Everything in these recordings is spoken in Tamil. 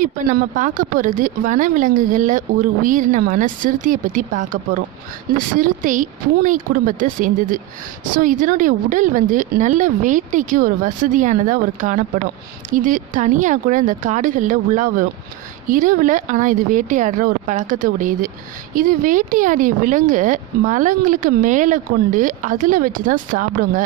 இப்போ நம்ம பார்க்க போகிறது வனவிலங்குகளில் ஒரு உயிரினமான சிறுத்தையை பற்றி பார்க்க போகிறோம். இந்த சிறுத்தை பூனை குடும்பத்தை சேர்ந்தது. ஸோ இதனுடைய உடல் நல்ல வேட்டைக்கு ஒரு வசதியானதாக ஒரு காணப்படும். இது தனியாக கூட இந்த காடுகளில் உலாவும் இரவில். ஆனால் இது வேட்டையாடுற ஒரு பழக்கத்தை உடையது. இது வேட்டையாடிய விலங்கு மரங்களுக்கு மேலே கொண்டு அதில் வச்சு தான் சாப்பிடுங்க.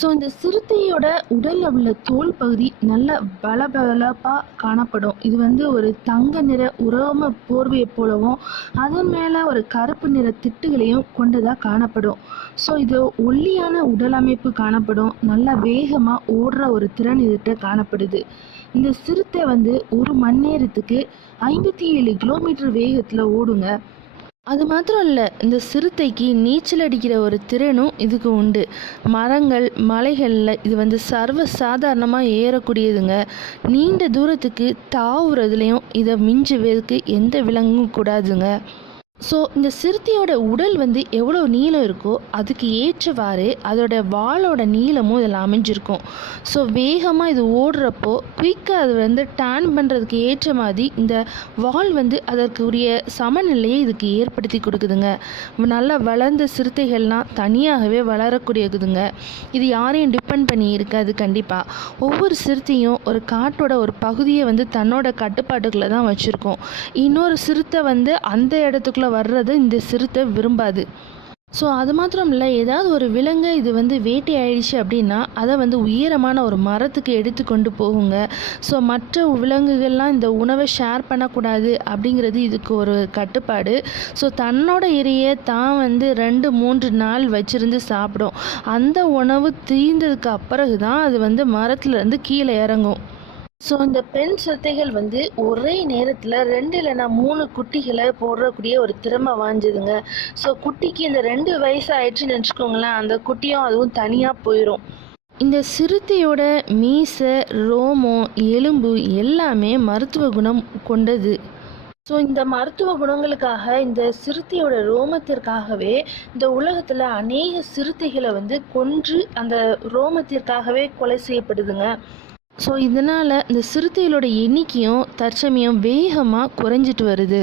ஸோ இந்த சிறுத்தையோட உடலில் உள்ள தோல் பகுதி நல்ல பளபளப்பாக காணப்படும். இது ஒரு தங்க நிற உரோம போர்வையை போலவும் அதன் மேலே ஒரு கருப்பு நிற திட்டுகளையும் கொண்டதாக காணப்படும். ஸோ இது ஒல்லியான உடல் அமைப்பு காணப்படும். நல்லா வேகமாக ஓடுற ஒரு திறன் இதுகிட்ட காணப்படுது. இந்த சிறுத்தை ஒரு மணி நேரத்துக்கு 57 கிலோமீட்டர் வேகத்தில் ஓடுங்க. அது மாத்திரம் இல்லை, இந்த சிறுத்தைக்கு நீச்சல் அடிக்கிற ஒரு திறனும் இதுக்கு உண்டு. மரங்கள் மலைகளில் இது சர்வ சாதாரணமாக ஏறக்கூடியதுங்க. நீண்ட தூரத்துக்கு தாவுறதுலேயும் இதை மிஞ்சுவதற்கு எந்த விலங்கும் கூடாதுங்க. ஸோ இந்த சிறுத்தையோட உடல் எவ்வளோ நீளம் இருக்கோ அதுக்கு ஏற்றவாறு அதோட வாலோட நீளமும் இதில் அமைஞ்சிருக்கும். ஸோ வேகமாக இது ஓடுறப்போ குயிக்காக அது டேர்ன் பண்ணுறதுக்கு ஏற்ற மாதிரி இந்த வால் அதற்கு உரிய சமநிலையை இதுக்கு ஏற்படுத்தி கொடுக்குதுங்க. நல்லா வளர்ந்த சிறுத்தைகள்லாம் தனியாகவே வளரக்கூடியதுங்க. இது யாரையும் டிபெண்ட் பண்ணி இருக்காது. கண்டிப்பாக ஒவ்வொரு சிறுத்தையும் ஒரு காட்டோட ஒரு பகுதியை தன்னோட கட்டுப்பாட்டுக்குள்ளே தான் வச்சுருக்கோம். இன்னொரு சிறுத்தை அந்த இடத்துக்குள்ளே வர்றதை இந்த சிறுத்தை விரும்பாது. ஸோ அது மாத்திரம் இல்லை, ஏதாவது ஒரு விலங்கு இது வேட்டை ஆயிடுச்சு அப்படின்னா அதை உயரமான ஒரு மரத்துக்கு எடுத்து கொண்டு போகுங்க. ஸோ மற்ற விலங்குகள்லாம் இந்த உணவை ஷேர் பண்ணக்கூடாது அப்படிங்கிறது இதுக்கு ஒரு கட்டுப்பாடு. ஸோ தன்னோட இரையை தான் 2-3 நாள் வச்சிருந்து சாப்பிடும். அந்த உணவு தீர்ந்ததுக்கு அப்புறம் தான் அது மரத்துலேருந்து கீழே இறங்கும். ஸோ இந்த பெண் சிறுத்தைகள் ஒரே நேரத்தில் 2 இல்லைன்னா 3 குட்டிகளை போடக்கூடிய ஒரு திறமை வாய்ஞ்சதுங்க. ஸோ குட்டிக்கு இந்த 2 வயசு ஆயிடுச்சுன்னு வச்சுக்கோங்களேன், அந்த குட்டியும் அதுவும் தனியாக போயிடும். இந்த சிறுத்தையோட மீசை, ரோமம், எலும்பு எல்லாமே மருத்துவ குணம் கொண்டது. ஸோ இந்த மருத்துவ குணங்களுக்காக இந்த சிறுத்தையோட ரோமத்திற்காகவே இந்த உலகத்தில் அநேக சிறுத்தைகளை கொன்று அந்த ரோமத்திற்காகவே கொலை செய்யப்படுதுங்க. ஸோ இதனால் இந்த சிறுத்தைகளோட எண்ணிக்கையும் தற்சமயம் வேகமாக குறைஞ்சிட்டு வருது.